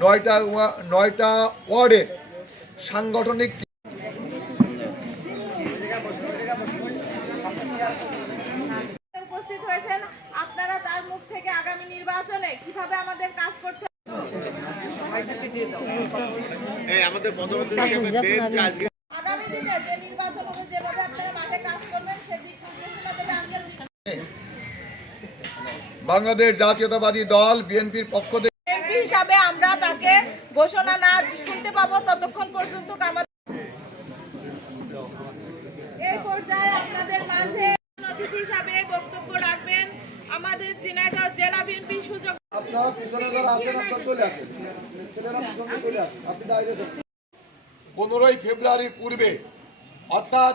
নয়টা নয়টা ওয়ার্ডের সাংগঠনিক উপস্থিত হয়েছেন। আপনারা তার মুখ থেকে আগামী নির্বাচনে কীভাবে আমাদের কাজ করতে বাংলাদেশ জাতীয়তাবাদী দল বিএনপির পক্ষ থেকে হিসাবে আমরা তাকে ঘোষণা না শুনতে পাবো ততক্ষণ পর্যন্ত আমাদের এই পর্যায়ে আপনাদের মাঝে অতিথি হিসাবে বক্তব্য রাখবেন আমাদের ঝিনাইদহ জেলা বিএনপি সুযোগ আপনারা পিছনে যারা আপনারা চলে আসেন। ছেলেরা পিছনে চলে আসেন। আপনি দাঁড়িয়ে পনেরোই ফেব্রুয়ারির পূর্বে, অর্থাৎ